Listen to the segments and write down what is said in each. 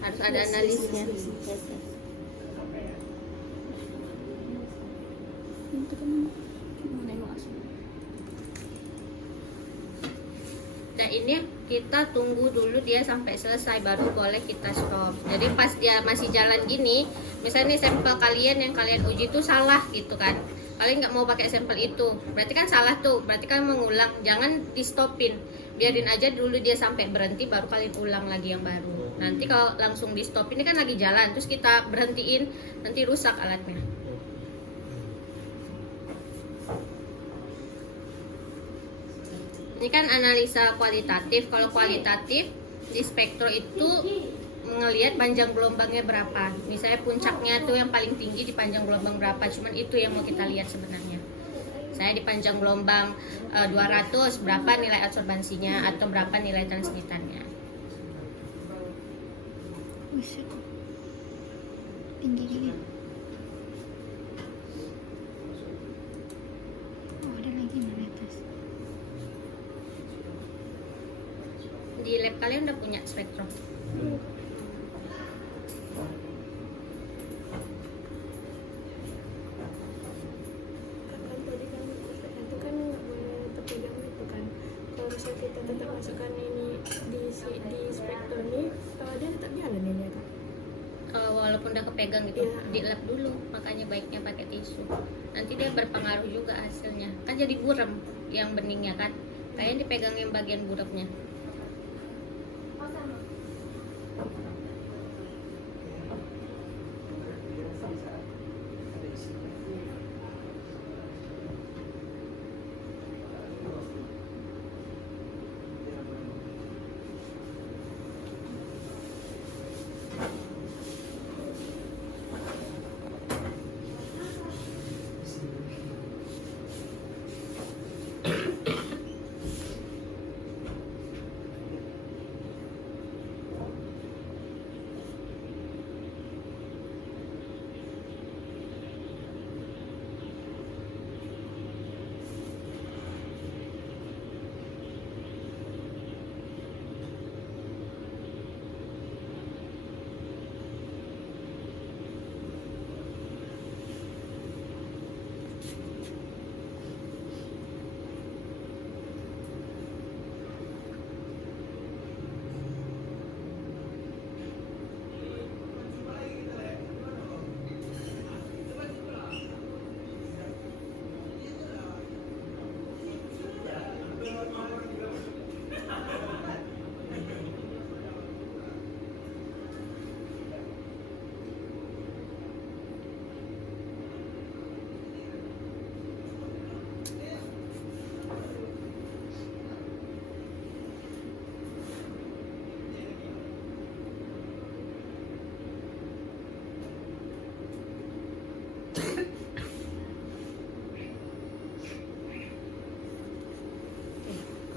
Harus ada analisnya. Nah ini kita tunggu dulu dia sampai selesai baru boleh kita stop. Jadi pas dia masih jalan gini, misalnya nih sampel kalian yang kalian uji itu salah gitu kan, kalian nggak mau pakai sampel itu, berarti kan salah tuh, berarti kan mengulang. Jangan di stopin, biarin aja dulu dia sampai berhenti baru kalian ulang lagi yang baru. Nanti kalau langsung di stop, ini kan lagi jalan terus kita berhentiin, nanti rusak alatnya. Ini kan analisa kualitatif. Kalau kualitatif di spektro itu ngelihat panjang gelombangnya berapa. Misalnya puncaknya tuh yang paling tinggi di panjang gelombang berapa. Cuman itu yang mau kita lihat sebenarnya. Saya di panjang gelombang 200 berapa nilai absorbansinya atau berapa nilai transmitannya. Buset. Tinggi gini. Oh, ada lagi di atas. Di lab kalian udah punya spektro? Tadi kan itu kan nggak boleh terpegang gitu kan. Kalau misalnya kita tetap masukkan ini di spektrum ini, dia tetap jalan ini ya kan? Walaupun udah kepegang gitu, Iya. di lab dulu. Makanya baiknya pakai tisu. Nanti dia berpengaruh juga hasilnya. Kan jadi buram yang beningnya kan. Kalian dipegangin bagian buramnya.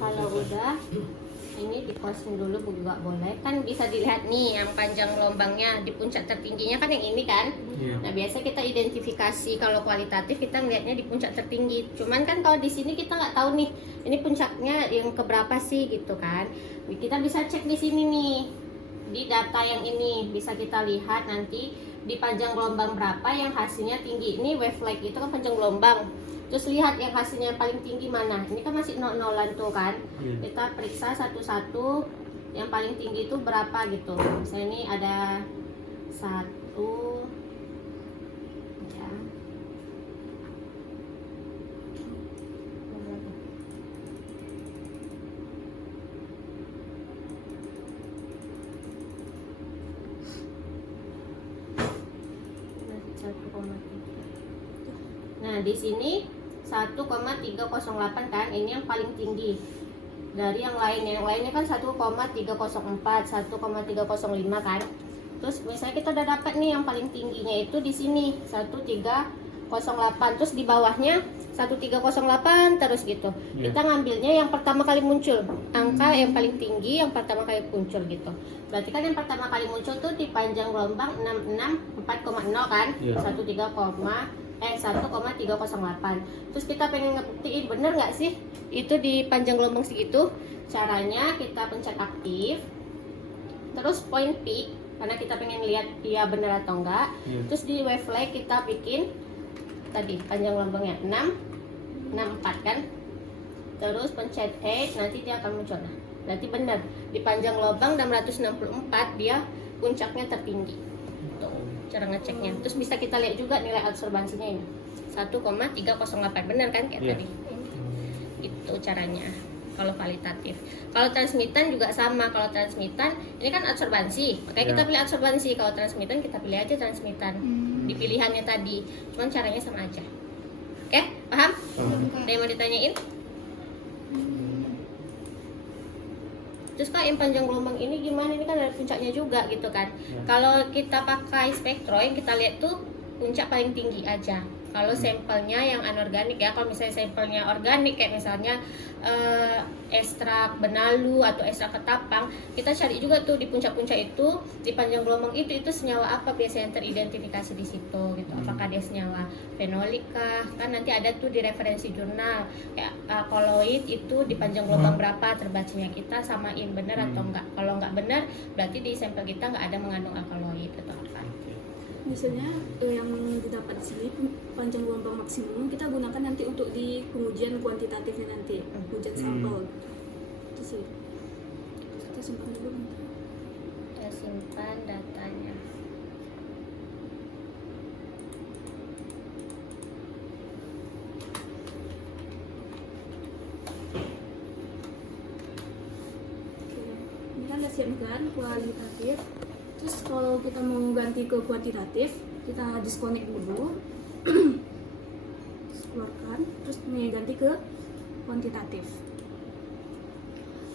Kalau udah ini di closing dulu juga boleh, kan bisa dilihat nih yang panjang gelombangnya di puncak tertingginya kan yang ini kan. Nah biasa kita identifikasi kalau kualitatif kita ngelihatnya di puncak tertinggi. Cuman kan kalau di sini kita nggak tahu nih ini puncaknya yang keberapa sih gitu kan. Kita bisa cek di sini nih di data yang ini bisa kita lihat nanti di panjang gelombang berapa yang hasilnya tinggi. Ini wavelength itu kan panjang gelombang. Terus lihat yang hasilnya paling tinggi mana. Ini kan masih nol-nolan tuh kan. Kita periksa satu-satu yang paling tinggi itu berapa gitu. Misalnya ini ada 1 ya. Nah, di sini 1,308 kan, ini yang paling tinggi dari yang lainnya. Yang lainnya kan 1,304, 1,305 kan. Terus misalnya kita udah dapat nih yang paling tingginya itu di sini 1308, terus di bawahnya 1308 terus gitu. Kita ngambilnya yang pertama kali muncul, angka yang paling tinggi yang pertama kali muncul gitu. Berarti kan yang pertama kali muncul tuh di panjang gelombang 664,0 kan, 1,308. Terus kita pengen ngebuktiin bener nggak sih itu di panjang gelombang segitu. Caranya kita pencet aktif, terus point peak karena kita pengen lihat dia benar atau enggak. Terus di wavelet kita bikin tadi panjang gelombangnya 64 kan. Terus pencet 8, nanti dia akan muncul. Nah, berarti benar di panjang lubang 664 dia puncaknya tertinggi. Tuh cara ngeceknya. Terus bisa kita lihat juga nilai absorbansinya ini 1,308, benar kan kayak tadi. Itu caranya kalau kualitatif. Kalau transmitan juga sama. Kalau transmitan ini kan absorbansi, makanya kita pilih absorbansi. Kalau transmitan kita pilih aja transmitan di pilihannya tadi. Cuman caranya sama aja. Oke, paham? Ada yang mau ditanyain? Terus Kak, yang panjang gelombang ini gimana? Ini kan ada puncaknya juga gitu kan. Kalau kita pakai spektro yang kita lihat tuh puncak paling tinggi aja. Kalau sampelnya yang anorganik ya, kalau misalnya sampelnya organik kayak misalnya ekstrak benalu atau ekstrak ketapang, kita cari juga tuh di puncak-puncak itu, di panjang gelombang itu senyawa apa biasanya yang teridentifikasi di situ gitu. Apakah dia senyawa fenolik kah? Kan nanti ada tuh di referensi jurnal kayak koloid itu di panjang gelombang berapa terbacanya, kita samain benar atau enggak. Kalau enggak benar berarti di sampel kita enggak ada mengandung alkaloid atau apa. Misalnya yang didapat di sini panjang gelombang maksimum kita gunakan nanti untuk di pengujian kuantitatifnya nanti, pengujian sampel. Itu sih. Kita simpan dulu. Kita simpan datanya. Oke. Ini kan udah siap kan kualitatif. Terus kalau kita mau ganti ke kuantitatif, kita disconnect dulu, keluarkan, terus nih ganti ke kuantitatif.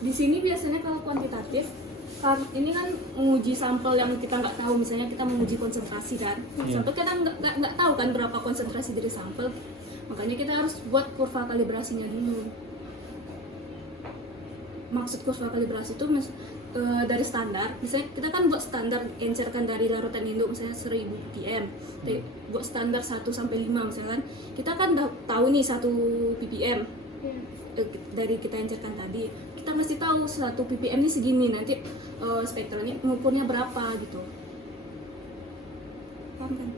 Di sini biasanya kalau kuantitatif, ini kan menguji sampel yang kita nggak tahu, misalnya kita menguji konsentrasi kan, sampel kita nggak tahu kan berapa konsentrasi dari sampel, makanya kita harus buat kurva kalibrasinya dulu. Maksud kurva kalibrasi itu dari standar, misalnya kita kan buat standar encerkan dari larutan induk misalnya 1000 ppm, buat standar 1 sampai 5 misalkan, kita kan udah tahu nih 1 ppm dari kita encerkan tadi, kita mesti tahu 1 ppm ini segini, nanti spektralnya mengukurnya berapa gitu, paham kan?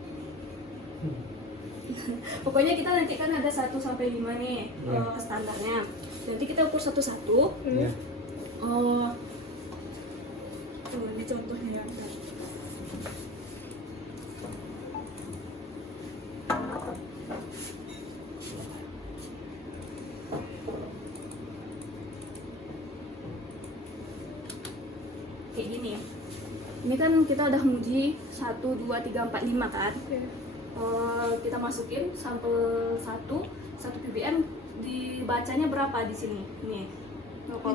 Pokoknya kita nanti kan ada 1 sampai 5 nih standarnya, nanti kita ukur satu-satu. Ini contohnya ya. Kayak gini. Ini kan kita udah menguji 1, 2, 3, 4, 5 kan. Kita masukin sampel 1 ppm, dibacanya berapa di sini? Nih. 0,2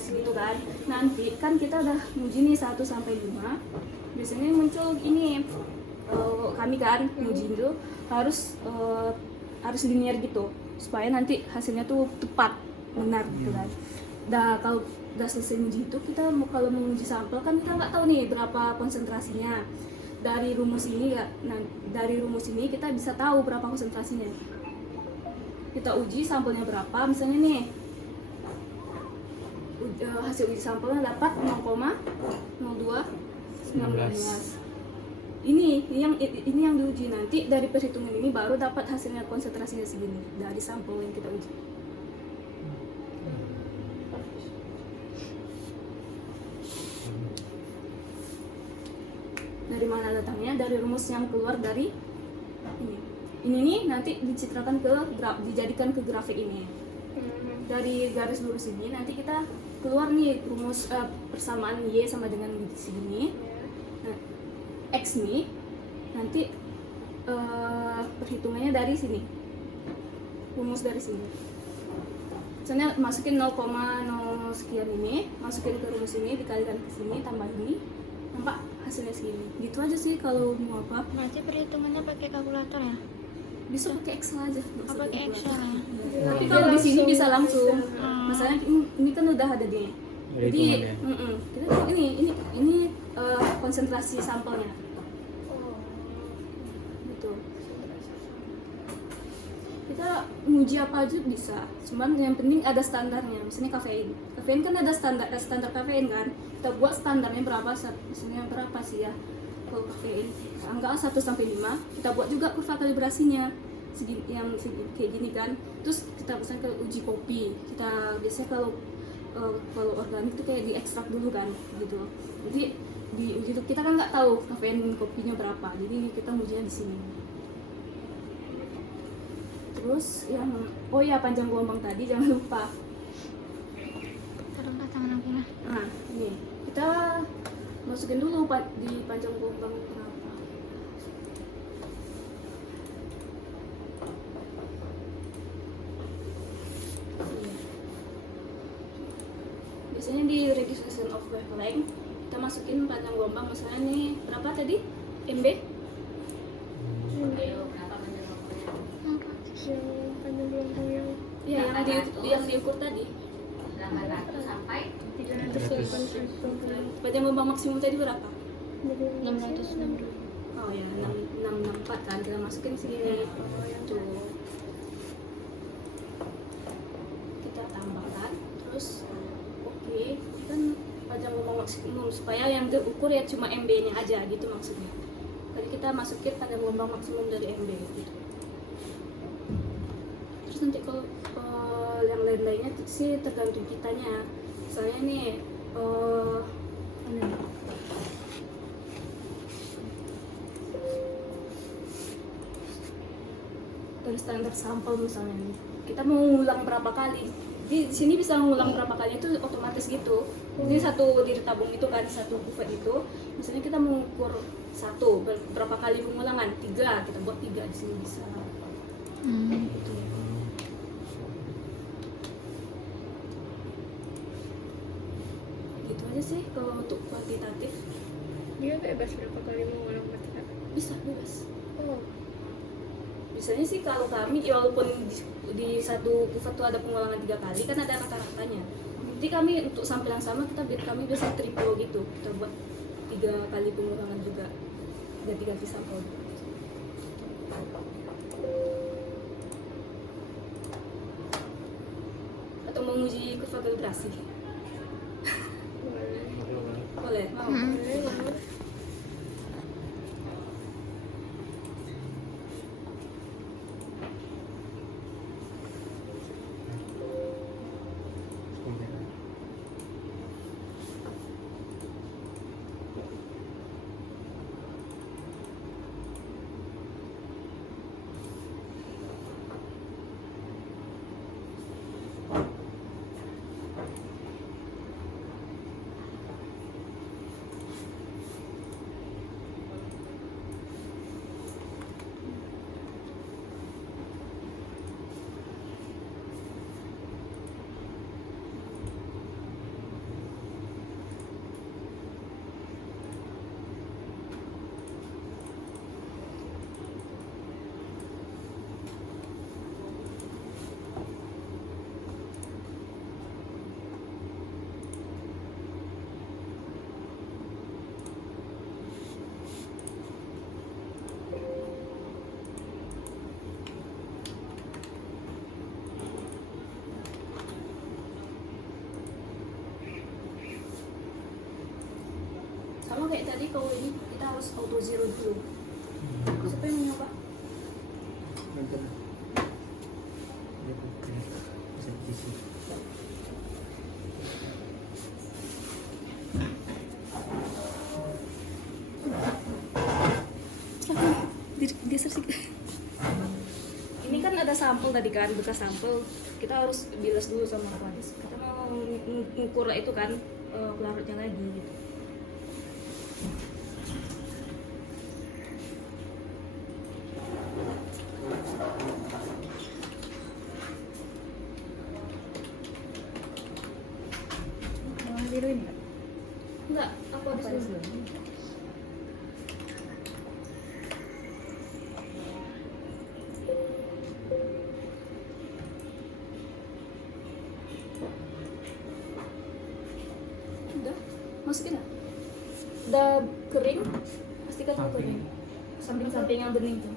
segitu kan. Nanti kan kita udah nguji nih 1 sampai 5. Biasanya muncul ini kami kan nguji itu harus linear gitu supaya nanti hasilnya tuh tepat benar gitu kan. Kalau udah selesai nguji itu, kita kalau menguji sampel kan kita nggak tahu nih berapa konsentrasinya. Dari rumus ini ya, nah dari rumus ini kita bisa tahu berapa konsentrasinya. Kita uji sampelnya berapa, misalnya nih hasil uji sampelnya dapat 0,0219. Ini yang diuji, nanti dari perhitungan ini baru dapat hasilnya konsentrasinya segini dari sampel yang kita uji. Dari mana datangnya? Dari rumus yang keluar dari ini. Ini nih nanti dicitrakan dijadikan ke grafik ini. Dari garis lurus ini nanti kita keluar nih rumus persamaan Y sama dengan segini. Nah, X nih nanti perhitungannya dari sini, rumus dari sini. Misalnya masukin 0,0 sekian ini, masukin ke rumus ini, dikalikan ke sini, tambah ini, nampak hasilnya segini. Gitu aja sih kalau mau apa. Berarti perhitungannya pakai kalkulator ya? Bisa pakai Excel aja. Pakai Excel ya? Tapi kalau di sini bisa langsung. Masalahnya ini kan udah ada nih. Jadi kita ini konsentrasi sampelnya. Gitu. kita nguji apa aja bisa, cuman yang penting ada standarnya. Misalnya kafein kan ada standar kafein kan, kita buat standarnya berapa, misalnya berapa sih ya kalau kafein, angka 1 sampai 5, kita buat juga kurva kalibrasinya yang kayak gini kan. Terus kita misalnya ke uji kopi, kita biasanya kalau organik itu kayak diekstrak dulu kan gitu. Jadi di uji itu kita kan nggak tahu kafein kopinya berapa, jadi kita ujinya di sini. Terus yang panjang gelombang tadi jangan lupa. Taruh tangan aku nah. Nah ini kita masukin dulu di panjang gelombang berapa. Biasanya di registration of wavelength kita masukin panjang gelombang, misalnya nih berapa tadi MB? Ayo, berapa panjang gelombangnya? Yang panjang gelombang yang Iya, yang diukur tadi. 800 sampai 381. Panjang gelombang maksimum tadi berapa? 662. Oh ya, 664 kan, kita masukin sini. Tuh. Kita tambahkan, terus oke, kan panjang gelombang maksimum supaya yang diukur ya cuma MB-nya aja gitu maksudnya. Jadi kita masukin panjang gelombang maksimum dari MB gitu. Terus nanti kalau yang lain-lainnya sih tergantung kitanya. Misalnya nih mana nih? Dari standar sampel misalnya nih, kita mau ngulang berapa kali, di sini bisa ngulang berapa kali itu otomatis gitu. Ini satu diri tabung itu kan, satu buffet itu misalnya kita mau ukur berapa kali pengulangan, 3, kita buat 3 di sini bisa gitu. Gitu aja sih kalau untuk kuantitatif. Dia bebas berapa kali mengulang berarti Kak? Bisa bebas. Oh. Biasanya sih kalau kami ya walaupun di satu buffet tuh ada pengulangan 3 kali kan ada rata-ratanya. Jadi kami untuk sampel yang sama kami biasa triple gitu, kita buat 3 kali pengulangan juga, ganti-ganti sampel. Atau mau uji kurva kalibrasi? Boleh, mau. Sama kayak tadi, kalau ini kita harus auto zero dulu. Siapa yang mau nyoba? Geser sih. Ini kan ada sampel tadi kan, bekas sampel. Kita harus bilas dulu sama Aquarius. Kita mau ngukur itu kan pelarutnya lagi gitu. Biru ini Kak? Enggak, Aquarius dulu. Udah, masukin lah. Udah kering, pastikan udah kering. Samping-samping yang bening tuh.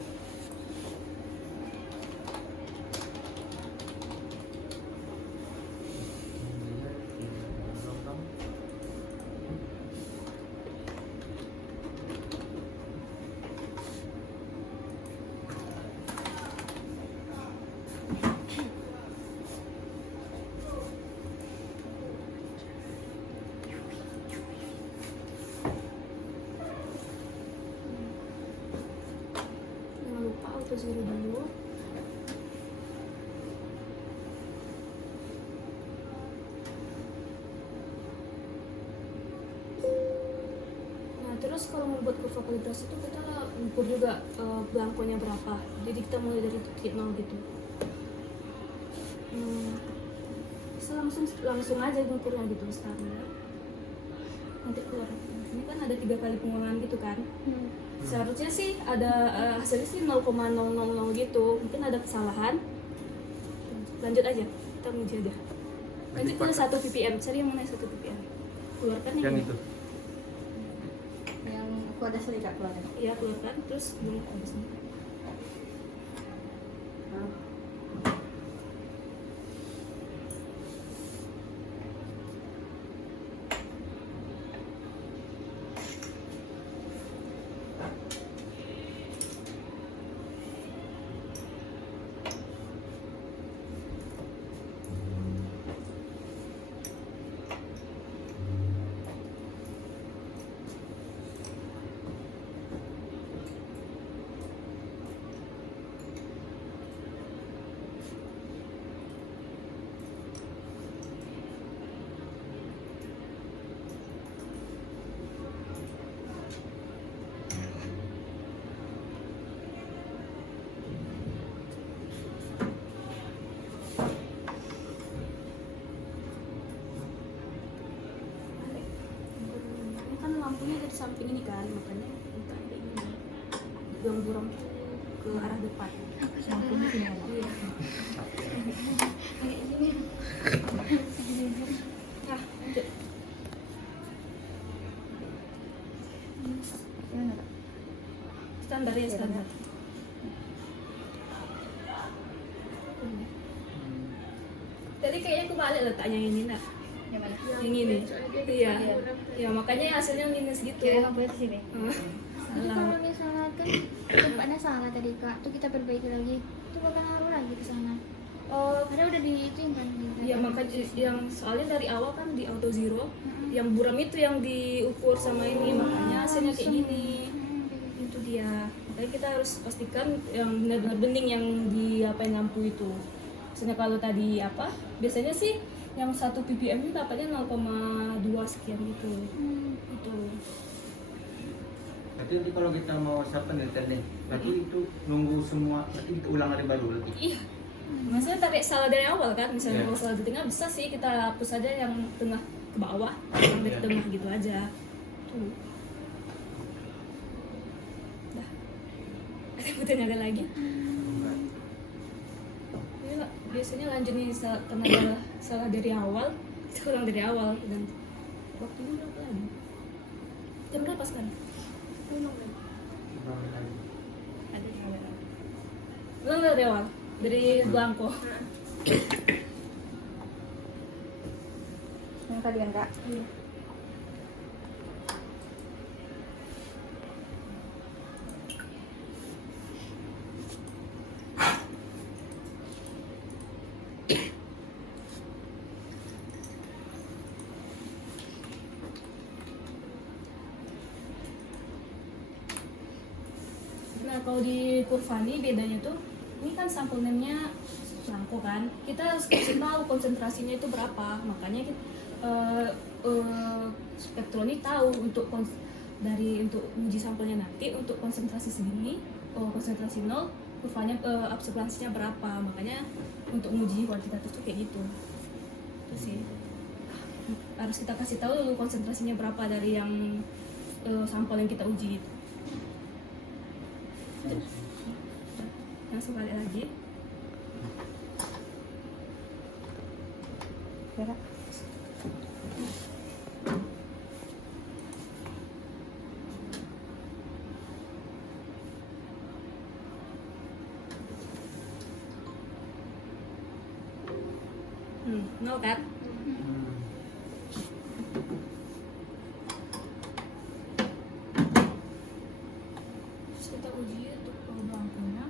auto zero dulu. Nah, terus kalau membuat kurva kalibrasi itu kita ukur juga blankonya berapa. Jadi kita mulai dari titik 0 gitu. Bisa langsung aja ngukurnya gitu sekarang ya. Nanti keluar. Ini kan ada 3 kali pengulangan gitu kan. Seharusnya sih ada hasilnya sih 0,000 gitu. Mungkin ada kesalahan. Lanjut aja, kita uji aja. Lanjut ke 1 ppm. Cari yang mana 1 ppm. Keluarkan Yang ini. itu. Yang aku ada serikat keluar. Iya, keluarkan terus dulu habis ini. Ini kan lampunya dari samping ini kan, makanya kita ada ini yang buram ke arah depan. Lampunya di bawah. Iya. Nah, lanjut. Gimana, Kak? Standar ya, standar. Tadi kayaknya kebalik letaknya yang ini nak. Yang mana? Yang ini. Soalnya dia Iya. buram. Ya makanya hasilnya minus gitu. Kira lampunya di sini. Jadi Salah. kalau misalkan tempatnya salah tadi kak, tuh kita perbaiki lagi, itu bakal ngaruh lagi ke sana. Oh, Karena udah di itu yang kan. ya makanya yang soalnya dari awal kan di auto zero, yang buram itu yang diukur sama ini, makanya hasilnya kayak gini. Itu dia. Makanya kita harus pastikan yang benar-benar bening yang di apa yang lampu itu. Misalnya kalau tadi apa? Biasanya sih yang 1 ppm itu dapatnya 0,2 sekian gitu. Itu. Berarti nanti kalau kita mau siapa nih nih, berarti itu nunggu semua, berarti kita ulang hari baru lagi. Iya. Maksudnya tarik salah dari awal kan, misalnya Iya. kalau salah di tengah bisa sih kita hapus aja yang tengah ke bawah, yang dari Iya. tengah gitu aja. Tuh. Dah. Ada yang butuh ada lagi? Ini Pak, biasanya lanjut nih karena ada salah dari awal, kita ulang dari awal dan waktunya berapa lagi? Jam berapa sekarang? Ulang lagi. Ada di kamera. Ulang dari awal, dari blanko. Yang tadi kan, Kak? Iya. Nah, kalau di kurva ini bedanya tuh, ini kan sampel name-nya blanko kan, kita harus kasih tahu konsentrasinya itu berapa, makanya kita, Spektronik tahu untuk untuk uji sampelnya nanti untuk konsentrasi segini, konsentrasi 0, kurvanya absorbansinya berapa, makanya untuk uji kuantitatif tuh kayak gitu. Itu sih harus kita kasih tahu dulu konsentrasinya berapa dari yang sampel yang kita uji itu. Langsung balik lagi. Kira. Nol kan? Terus kita uji untuk blankonya.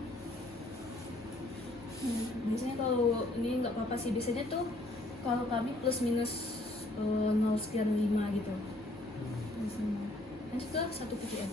Biasanya kalau ini nggak apa-apa sih, biasanya tuh kalau kami plus minus 0 sekian 5 gitu. Biasanya. Lanjut ke 1 ppm.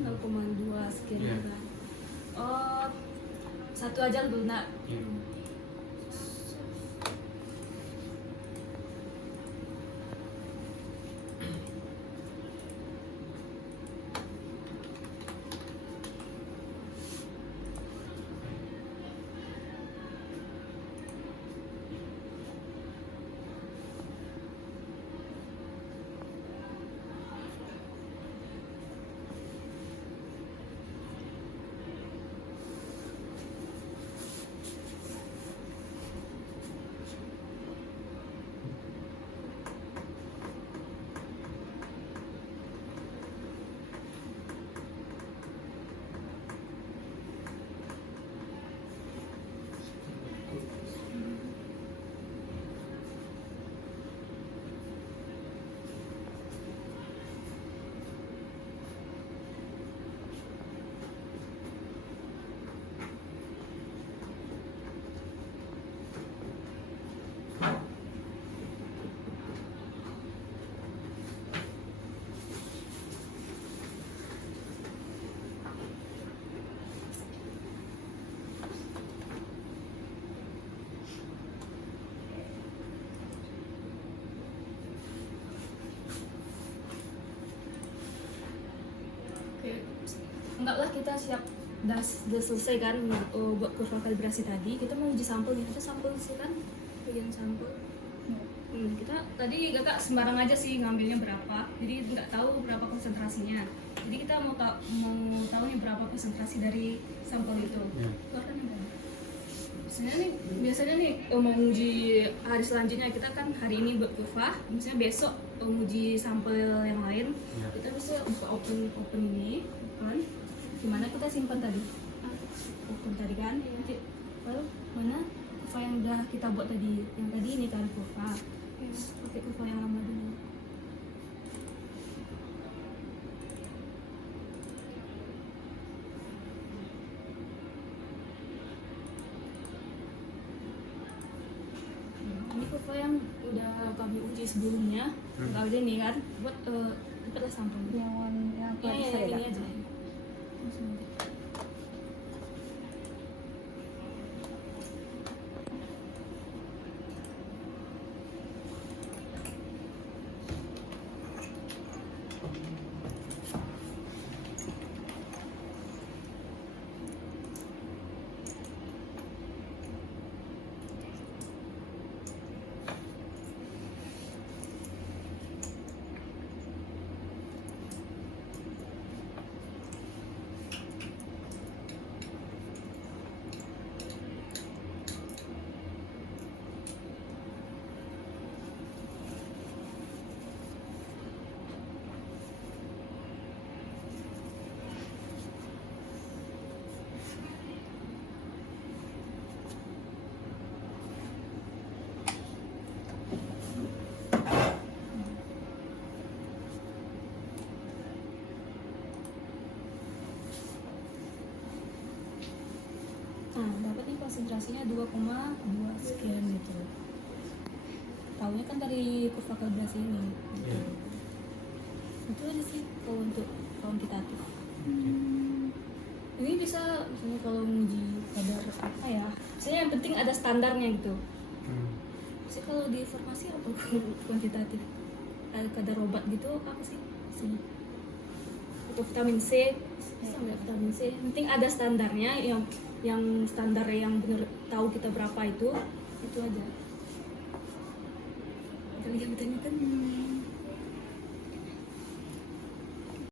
0,2 sekian Iya. kan. Oh, satu aja dulu nak. Iya. Oke, anggaplah kita siap udah selesai kan buat kurva kalibrasi tadi. Kita mau uji sampel nih, kita sampel sih kan, bagian sampel. Kita tadi kakak sembarang aja sih ngambilnya berapa, jadi nggak tahu berapa konsentrasinya. Jadi kita mau tahu nih berapa konsentrasi dari sampel itu. Keluarkan yang berapa? Biasanya nih mau uji hari selanjutnya, kita kan hari ini buat kurva, misalnya besok uji sampel yang lain. Kita bisa buka open ini, open. Dimana kita simpan tadi? Open tadi kan? Nanti lalu mana kurva yang udah kita buat tadi? Yang tadi ini kan kurva. Pakai kurva yang lama dulu. Ini kurva yang udah kami uji sebelumnya. Kalau ini kan buat dapatlah sampel. Yang apa Iya, bisa yang ya? ini aja. Nah, dapat nih konsentrasinya 2,2 sekian gitu. Tahunya kan dari kurva kalibrasi ini. Gitu. Itu aja sih kalau untuk kuantitatif. Ini bisa misalnya kalau menguji kadar apa ya? Misalnya yang penting ada standarnya gitu. Sih kalau di farmasi atau kuantitatif ada kadar obat gitu apa sih? Sini. Untuk vitamin C, bisa nggak vitamin C? Yang penting ada standarnya, yang standar yang benar tahu kita berapa itu aja. Kita lihat kan